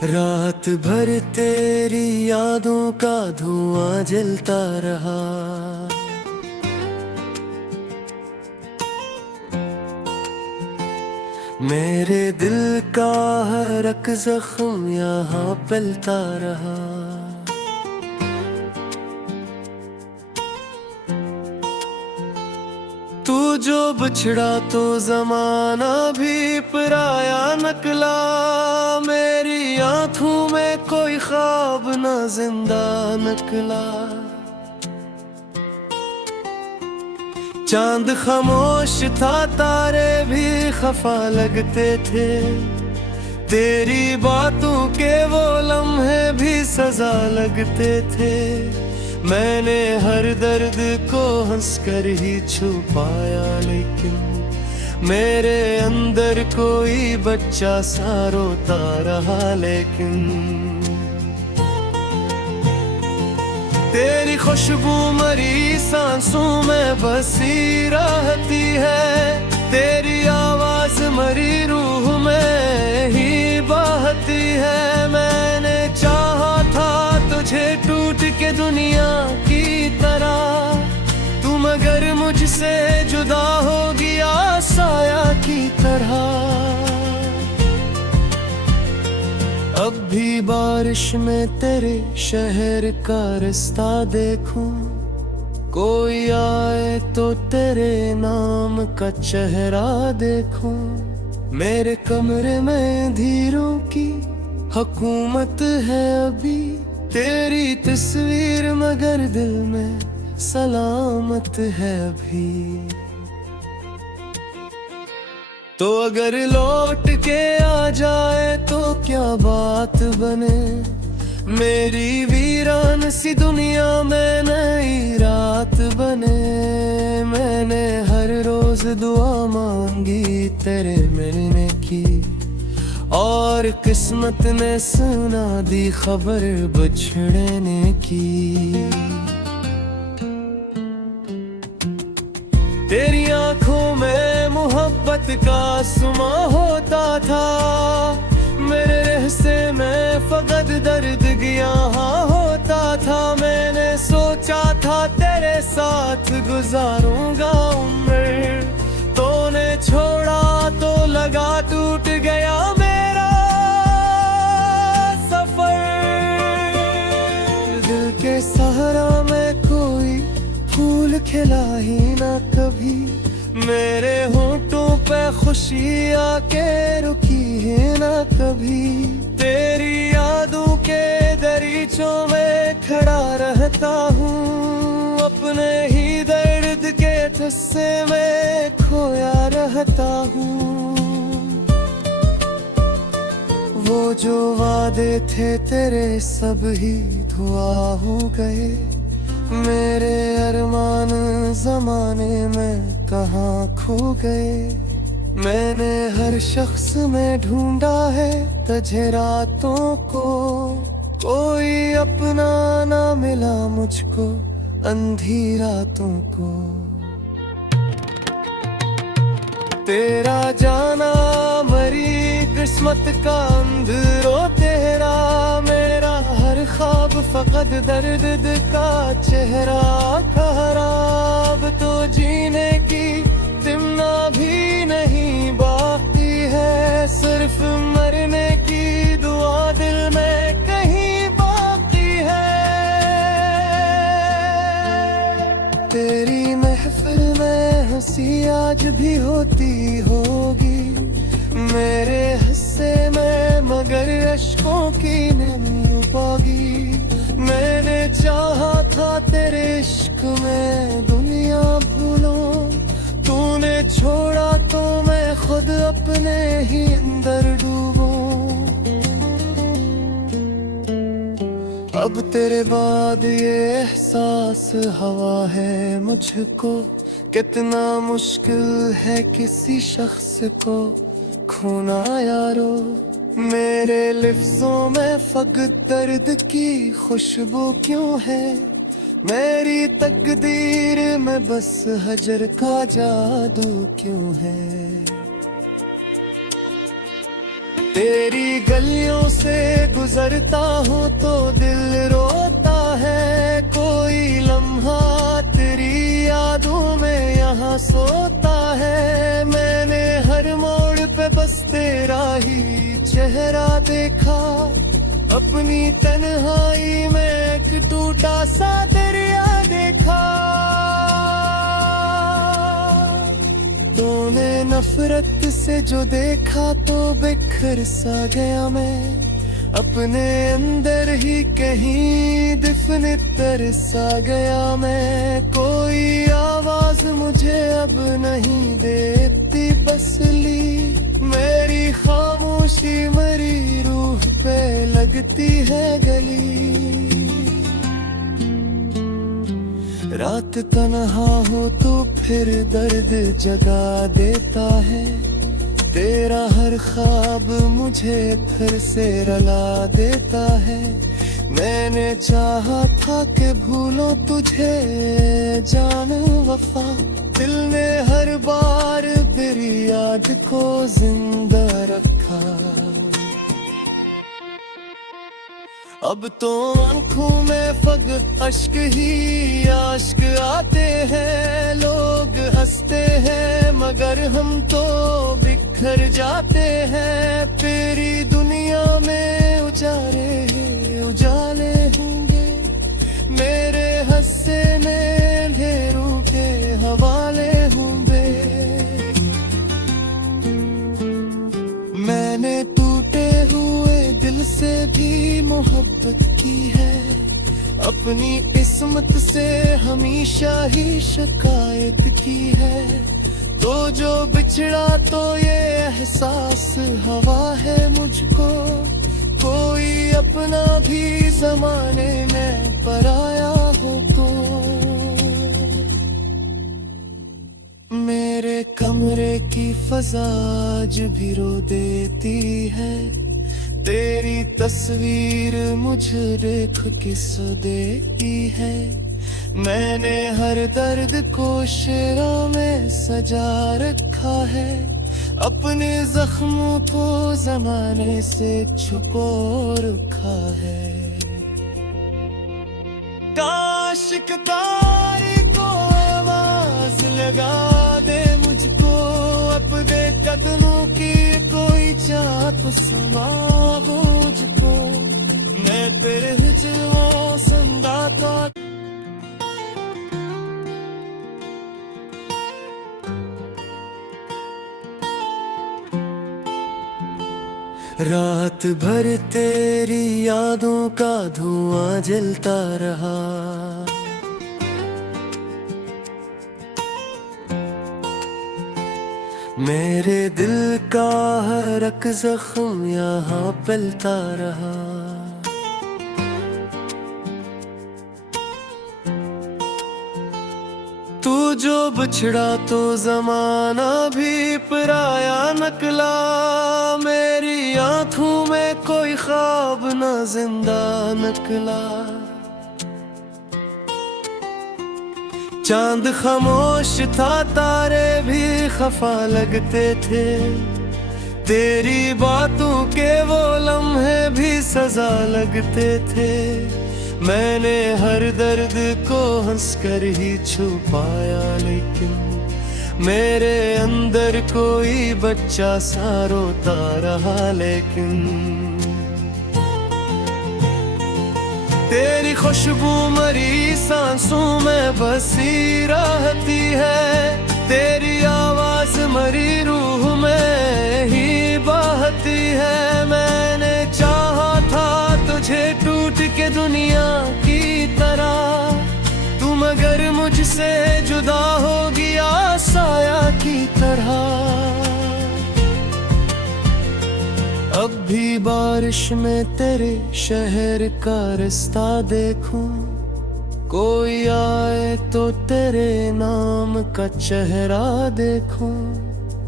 रात भर तेरी यादों का धुआं जलता रहा। मेरे दिल का हर एक जख्म यहाँ पलता रहा। तू जो बिछड़ा तो जमाना भी पराया निकला। मेरी आंखों में कोई ख्वाब न जिंदा निकला। चांद खामोश था, तारे भी खफा लगते थे। तेरी बातों के वो लम्हे भी सजा लगते थे। मैंने हर दर्द को हंसकर ही छुपाया, लेकिन मेरे अंदर कोई बच्चा सा रोता रहा। लेकिन तेरी खुशबू मरी सांसों में बसी रहती है। तेरी आवाज मरी रूह में ही बहती है। मैंने चाहा था तुझे टूट के दुनिया की तरह, तू मगर मुझसे जुदा हो गया साया की तरह। अब भी बारिश में तेरे शहर का रास्ता देखूं, कोई आए तो तेरे नाम का चेहरा देखूं। मेरे कमरे में धीरों की हुकूमत है अभी, तेरी तस्वीर मगर दिल में सलामत है अभी। तो अगर लौट के आ जाए तो क्या बात बने, मेरी वीरान सी दुनिया में नई रात बने। मैंने हर रोज दुआ मांगी तेरे मिलने की, और किस्मत ने सुना दी खबर बिछड़ने की। तेरी आंखों में मोहब्बत का सुमा होता था। मेरे रहसे में फकत दर्द यहाँ होता था। मैंने सोचा था तेरे साथ गुजारूंगा उम्र, तूने छोड़ा तो लगा टूट गया मेरा सफर। दिल के सहारा में कोई फूल खिला ही ना कभी, मेरे होंठों पे खुशी आके रुकी है ना कभी। तेरी यादों के दरीचों में खड़ा रहता हूँ, अपने ही दर्द के किस्से में खोया रहता हूँ। वो जो वादे थे तेरे सब ही धुआं हो गए। मेरे अरमान जमाने में कहाँ खो गए। मैंने हर शख्स में ढूंढा है तुझे रातों को, कोई अपना ना मिला मुझको अंधी रातों को। तेरा जाना मरी किस्मत का अंधेरो तेरा, मेरा हर ख्वाब फकत दर्द का चेहरा खराब। तो जीने की तिमना भी नहीं बाकी है, सिर्फ मरने की दुआ दिल में कहीं बाकी है। तेरी महफिल में हंसी आज भी होती होगी, मेरे हिस्से में मगर अश्कों की नहीं पागी। मैंने चाहा था तेरे इश्क में दुनिया भूलूं, तूने छोड़ा तो मैं खुद अपने ही अंदर डूबूं। अब तेरे बाद ये एहसास हवा है मुझको, कितना मुश्किल है किसी शख्स को खोना यारो। मेरे लफ्जों में फकत दर्द की खुशबू क्यों है, मेरी तकदीर में बस हजर का जादू क्यों है। तेरी गलियों से गुजरता हूँ तो दिल रोता है, कोई लम्हा तेरी यादों में यहाँ सोता है। मैंने हर मोड़ पे बस तेरा ही चेहरा देखा, अपनी तन्हाई में एक टूटा सा दरिया देखा। तूने नफरत से जो देखा तो बिखर सा गया मैं, अपने अंदर ही कहीं दिफनितर सा गया मैं। कोई आवाज मुझे अब नहीं देती बसली, मेरी खामोशी मरी रूह पे लगती है गली। रात तन्हा हो तो फिर दर्द जगा देता है, तेरा हर ख्वाब मुझे फिर से रुला देता है। मैंने चाहा था कि भूलो तुझे जान वफा, दिल ने हर बार तेरी याद को जिंदा रखा। अब तो आंखों में फग अश्क ही आश्क आते हैं, लोग हंसते हैं मगर हम तो बिखर जाते हैं। तेरी दुनिया में उजाले उजाले होंगे, मेरे हंसे में अंधेरों के हवाले होंगे। मैंने टूटे हुए दिल से भी मोहब्बत की है, अपनी किस्मत से हमेशा ही शिकायत की है। तो जो बिछड़ा तो ये एहसास हवा है मुझको, कोई अपना भी जमाने में पराया हो तो। मेरे कमरे की फजा आज भी रो देती है, तेरी तस्वीर मुझे देख किस देती है। मैंने हर दर्द को शेरों में सजा रखा है, अपने जख्मों को जमाने से छुपो रखा है। काश के तारे को आवाज लगा दे मुझको, अपने कदमों की कोई चाप समा मुझको। मैं तेरे हिजरों संदाता रात भर तेरी यादों का धुआं जलता रहा, मेरे दिल का हर एक जख्म यहाँ पलता रहा। तू जो बिछड़ा तो जमाना भी पराया नकला, मेरी आंखों में कोई ख्वाब ना जिंदा निकला। चांद खामोश था तारे भी खफा लगते थे, तेरी बातों के वो लम्हे भी सजा लगते थे। मैंने हर दर्द को हंसकर ही छुपाया, लेकिन मेरे अंदर कोई बच्चा सा रोता रहा। लेकिन तेरी खुशबू मरी सांसों में बसी रहती है, तेरी आवाज मरी रूह में ही बहती है। मैंने चाहा था तुझे टूट के दुनिया की तरह, तू मगर मुझसे जुदा हो गया साया की तरह। अब भी बारिश में तेरे शहर का रास्ता देखूं, कोई आए तो तेरे नाम का चेहरा देखूं।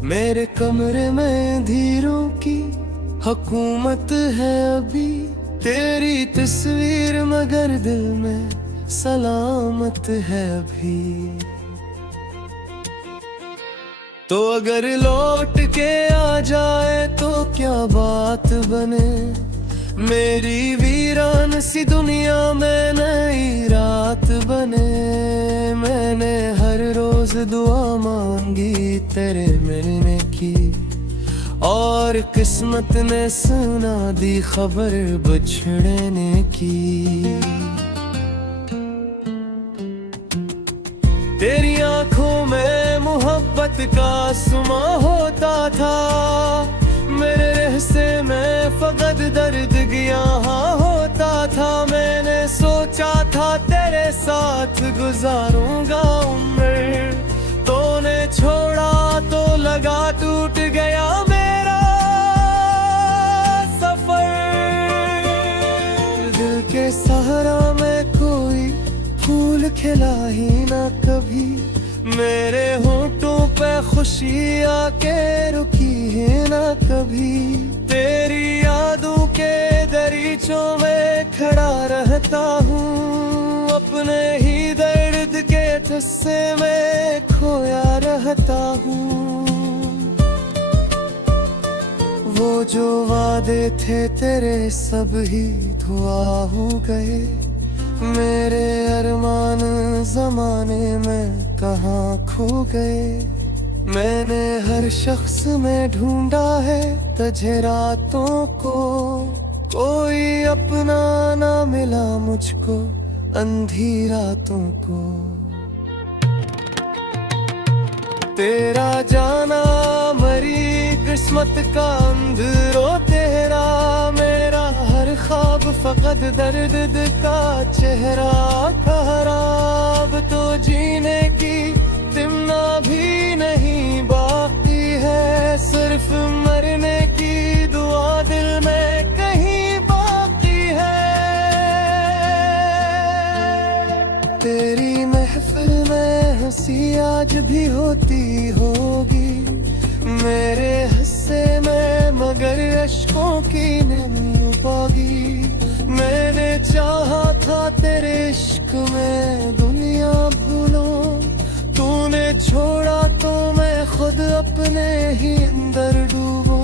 मेरे कमरे में धीरों की हुकूमत है अभी, तेरी तस्वीर मगर दिल में सलामत है अभी। तो अगर लौट के आ जाए तो क्या बात बने, मेरी वीरान सी दुनिया में नई रात बने। मैंने हर रोज दुआ मांगी तेरे मिलने की, और किस्मत ने सुना दी खबर बिछड़ने की। तेरी आंखों में मोहब्बत का सुमा होता था, मेरे रहसे में फकत दर्द यहाँ होता था। मैंने सोचा था तेरे साथ गुजारूंगा उम्र, तूने छोड़ा तो लगा टूट गया मेरा सफर। दिल के सहारा में कोई फूल खिला ही ना कभी, मेरे होंठों पे खुशी आके रुकी है ना कभी। तेरी यादों के दरीचों में खड़ा रहता हूँ, अपने ही दर्द के थस्से में खोया रहता हूँ। वो जो वादे थे तेरे सब ही धुआं हो गए, मेरे अरमान जमाने में कहाँ खो गए। मैंने हर शख्स में ढूंढा है तुझे रातों को, कोई अपना ना मिला मुझको अंधी रातों को। तेरा जाना मरी किस्मत का अंधेरो तेरा, मेरा हर ख्वाब फकत दर्द का चेहरा खराब। तो जीने की तिमना भी नहीं बाकी है, सिर्फ मरने की दुआ दिल में कहीं बाकी है। तेरी महफिल में हंसी आज भी होती होगी, मेरे हिस्से में मगर अश्कों की नमी पागी। मैंने चाहा था तेरे इश्क में दुनिया भूलूं, तूने छोड़ा तो मैं खुद अपने ही अंदर डूबूं।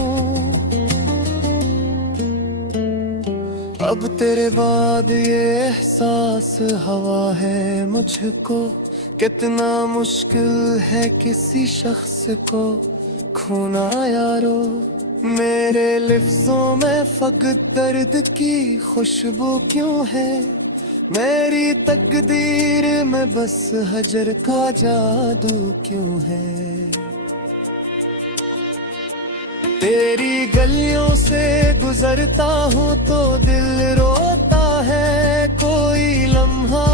अब तेरे बाद ये एहसास हवा है मुझको, कितना मुश्किल है किसी शख्स को खोना यारो। मेरे लिफ्ज़ों में फकत दर्द की खुशबू क्यों है, मेरी तकदीर में बस हजर का जादू क्यों है। तेरी गलियों से गुजरता हूँ तो दिल रोता है, कोई लम्हा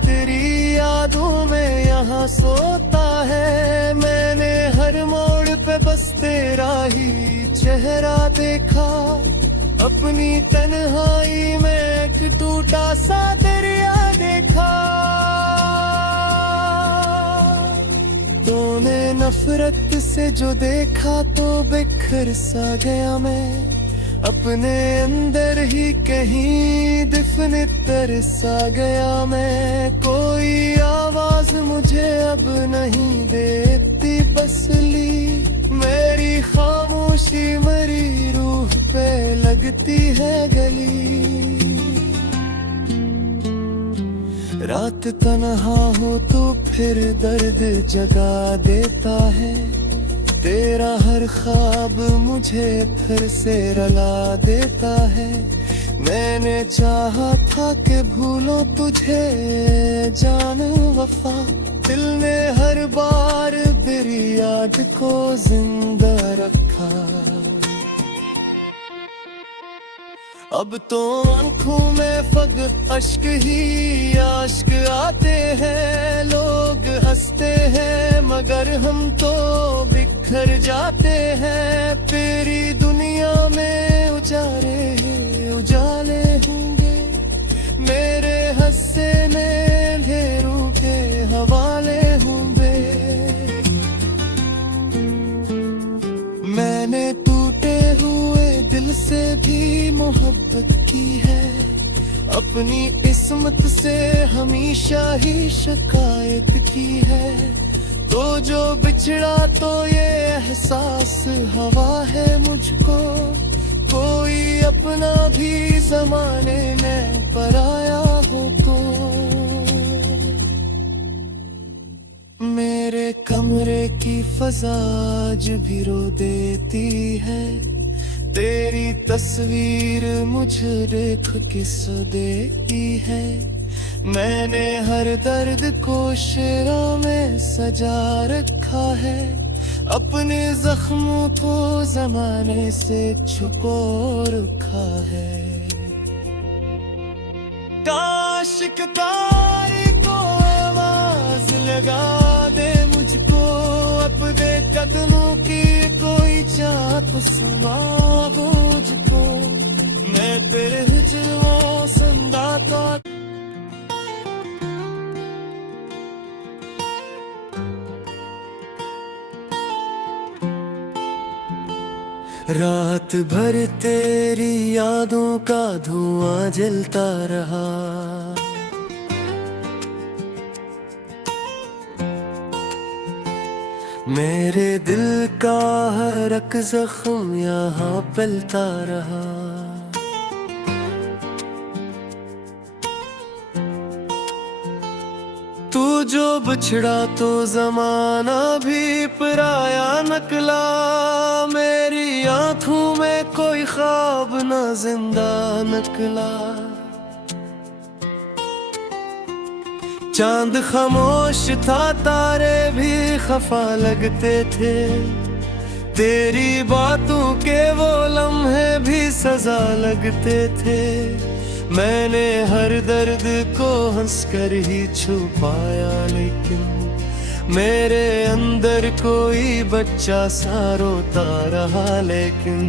तेरी यादों में यहाँ सोता है। मैंने हर मोड़ पे बस तेरा ही चेहरा देखा, अपनी तन्हाई में एक टूटा सा दरिया देखा। तूने नफरत से जो देखा तो बिखर सा गया मैं, अपने अंदर ही कहीं दफन तर सा गया मैं। कोई आवाज मुझे अब नहीं देती बसली, मेरी खामोशी मरी रूह पे लगती है गली। रात तन्हा हो तो फिर दर्द जगा देता है, तेरा हर ख्वाब मुझे फिर से रुला देता है। मैंने चाहा था कि भूलो तुझे जान वफा, दिल ने हर बार तेरी याद को जिंदा रखा। अब तो आंखों में फकत अश्क ही आश्क आते हैं, लोग हंसते हैं मगर हम तो बिखर जाते हैं। तेरी दुनिया में उजाले होंगे, मेरे हंसे में अंधेरों के हवाले होंगे। मैंने टूटे हुए दिल से भी मोहब्बत की है, अपनी किस्मत से हमेशा ही शिकायत की है। तो जो बिछड़ा तो ये एहसास हवा है मुझको, कोई अपना भी जमाने में पराया हो तो। मेरे कमरे की फजा आज भी रो देती है, तेरी तस्वीर मुझे देख के सदेती है। मैंने हर दर्द को शेरों में सजा रखा है, अपने जख्मों को जमाने से छुपो रखा है। काश एक तारे को आवाज लगा दे मुझको, अपने कदमों की कोई चाहत समा मुझको। मैं तेरे हिजरों संदाता रात भर तेरी यादों का धुआं जलता रहा, मेरे दिल का हर एक जख्म यहाँ पलता रहा। तू जो बिछड़ा तो जमाना भी पराया निकला, मेरी आंखों में कोई ख्वाब ना जिंदा निकला। चांद खामोश था, तारे भी खफा लगते थे, तेरी बातों के वो लम्हे भी सजा लगते थे। मैंने हर दर्द को हंसकर ही छुपाया, लेकिन मेरे अंदर कोई बच्चा सा रोता रहा। लेकिन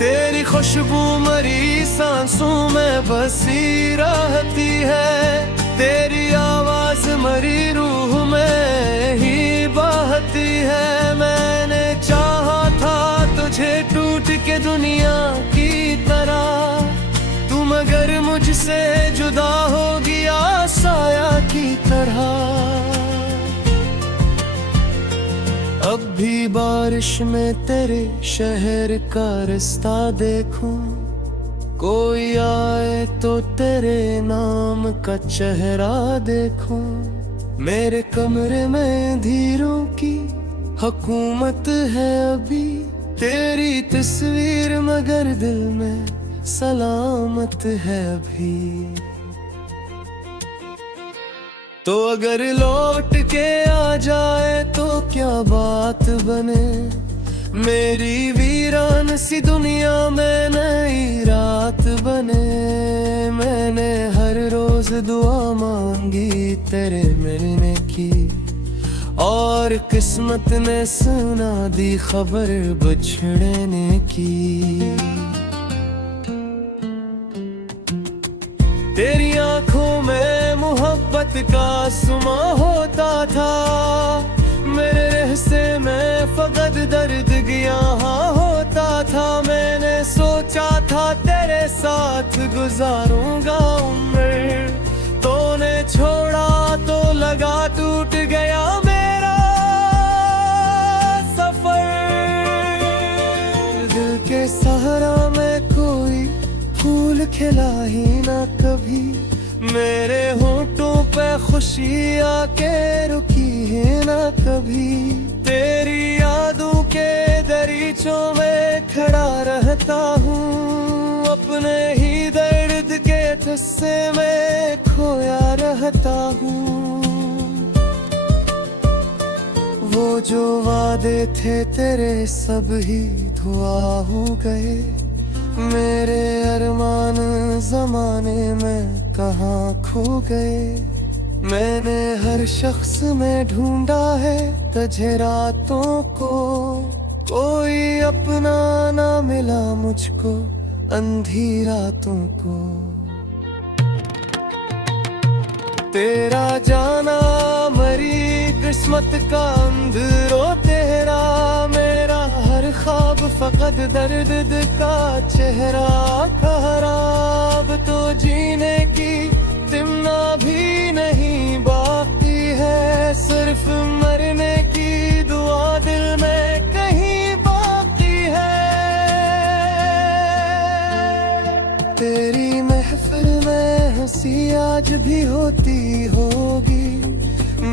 तेरी खुशबू मरी सांसों में बसी रहती है, तेरी आवाज मरी रूह में ही बहती है। मैंने चाहा था तुझे टूट के दुनिया की तरह, तू मगर मुझसे जुदा हो गया साया की तरह। अब भी बारिश में तेरे शहर का रास्ता देखूं, कोई आए तो तेरे नाम का चेहरा देखूं। मेरे कमरे में धीरों की हुकूमत है अभी, तेरी तस्वीर मगर दिल में सलामत है अभी। तो अगर लौट के आ जाए तो क्या बात बने, मेरी वीरान सी दुनिया में नई रात बने। मैंने हर रोज दुआ मांगी तेरे मिलने की, और किस्मत ने सुना दी खबर बिछड़ने की। तेरी आंखों में मोहब्बत का सुमा होता था, मेरे रहसे में फकत दर्द यहाँ होता था। मैंने सोचा था तेरे साथ गुजारूंगा उम्र, तूने छोड़ा तो लगा टूट गया मेरा सफर। दिल के सहारा में कोई फूल खिला ही ना कभी, मेरे होठों पे खुशी आके रुकी है ना कभी। तेरी यादों के दरीचों में खड़ा रहता हूँ, अपने ही दर्द के ठस्से में खोया रहता हूँ। वो जो वादे थे तेरे सब ही धुआं हो गए, मेरे अरमान जमाने में कहाँ खो गए। मैंने हर शख्स में ढूंढा है तुझे रातों को, कोई अपना ना मिला मुझको अंधी रातों को। तेरा जाना मरी किस्मत का अंधेरो तेरा, मेरा हर ख्वाब फकत दर्द का चेहरा खराब। तो जीने की तिमना भी नहीं आज भी होती होगी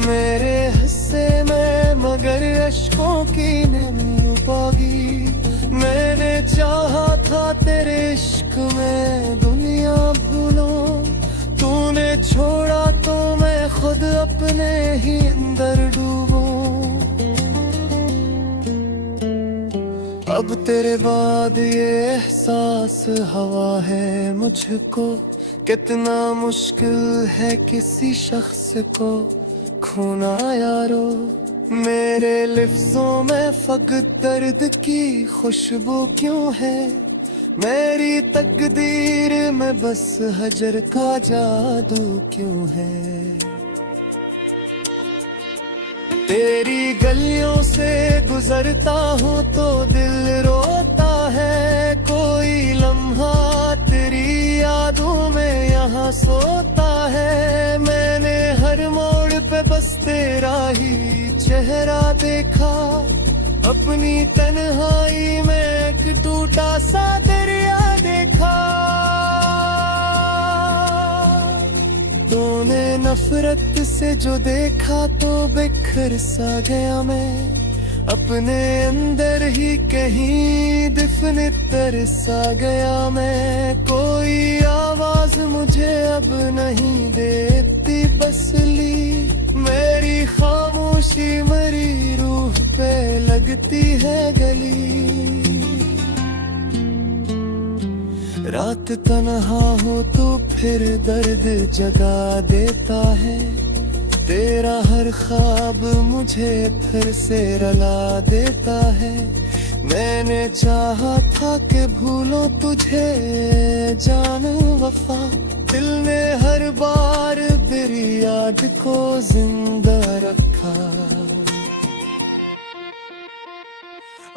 मेरे हिस्से में, मगर अश्कों की नहीं पागी। मैंने चाहा था तेरे इश्क में दुनिया भूलूं, तूने छोड़ा तो मैं खुद अपने ही अंदर डूबूं। अब तेरे बाद ये एहसास हवा है मुझको, कितना मुश्किल है किसी शख्स को खोना यारो। मेरे लिफ्ज़ों में फ़क़त दर्द की खुशबू क्यों है, मेरी तकदीर में बस हजर का जादू क्यों है। तेरी गलियों से गुजरता हूँ तो दिल रोता है, कोई लम्हा तेरी यादों में यहाँ सोता है। मैंने हर मोड़ पे बस तेरा ही चेहरा देखा, अपनी तन्हाई में एक टूटा सा दरिया देखा। तूने नफरत से जो देखा तो बिखर सा गया मैं, अपने अंदर ही कहीं दिफन तरसा गया मैं। कोई आवाज मुझे अब नहीं देती बसली, मेरी खामोशी मरी रूह पे लगती है गली। रात तन्हा हो तो फिर दर्द जगा देता है, तेरा हर ख्वाब मुझे फिर से रुला देता है। मैंने चाहा था कि भूलो तुझे जान वफा, दिल ने हर बार तेरी याद को जिंदा रखा।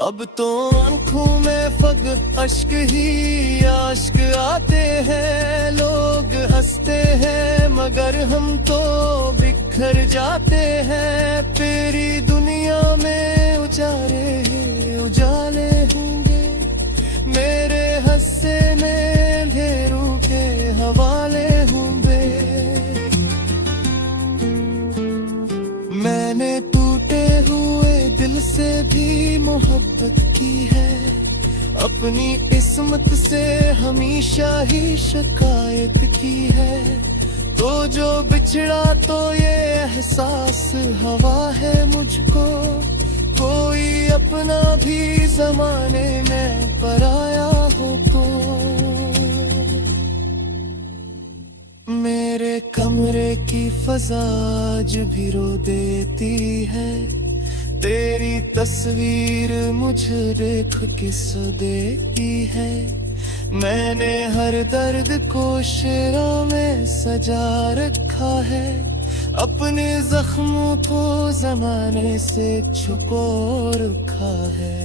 अब तो आंखों में फकत अश्क ही आश्क आते हैं, लोग हंसते हैं मगर हम तो बिखर जाते हैं। तेरी दुनिया में उजाले होंगे, मेरे हंसे में अंधेरों के हवाले होंगे। मैंने टूटे हुए दिल से भी मोहब्बत की है, अपनी किस्मत से हमेशा ही शिकायत की है। तो जो बिछड़ा तो ये एहसास हवा है मुझको, कोई अपना भी जमाने में पराया हो तो। मेरे कमरे की फजा आज भी रो देती है, तेरी तस्वीर मुझे देख के सो देती है। मैंने हर दर्द को शेरों में सजा रखा है, अपने जख्मों को जमाने से छुपो रखा है।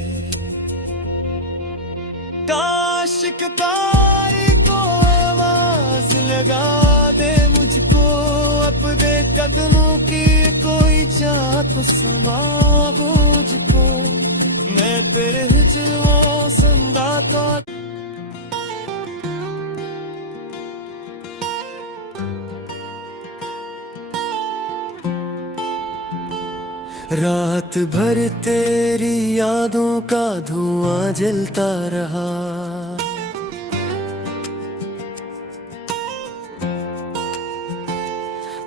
काश के तारे को आवाज लगा दे मुझको, अपने कदमों की कोई चाहत समा मुझको। मैं तेरे हिजरों संदाता रात भर तेरी यादों का धुआं जलता रहा,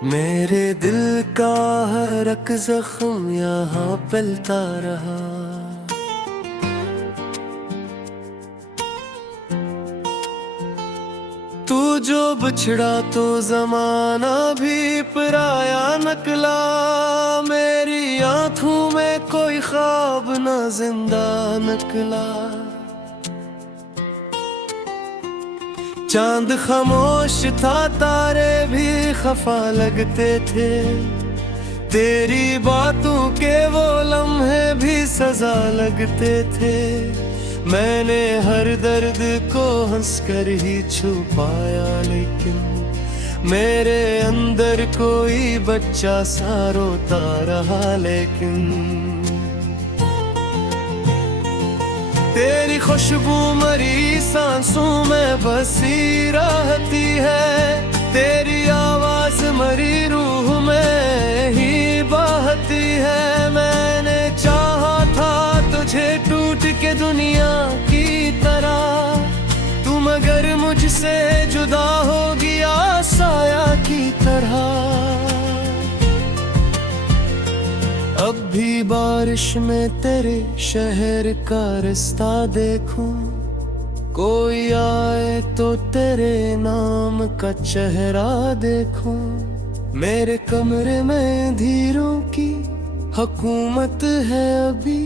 मेरे दिल का हर एक जख्म यहाँ पलता रहा। तू जो बिछड़ा तो जमाना भी पराया निकला, मेरी आंखों में कोई ख्वाब न जिंदा निकला। चांद खामोश था तारे भी खफा लगते थे, तेरी बातों के वो लम्हे भी सजा लगते थे। मैंने हर दर्द को हंसकर ही छुपाया, लेकिन मेरे अंदर कोई बच्चा सा रोता रहा। लेकिन तेरी खुशबू मरी सांसों में बसी रहती है, तेरी आवाज बारिश में तेरे शहर का रास्ता देखूं, कोई आए तो तेरे नाम का चेहरा देखूं। मेरे कमरे में अंधेरों की हुकूमत है अभी,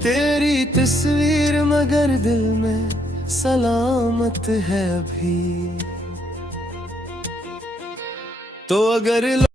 तेरी तस्वीर मगर दिल में सलामत है अभी। तो अगर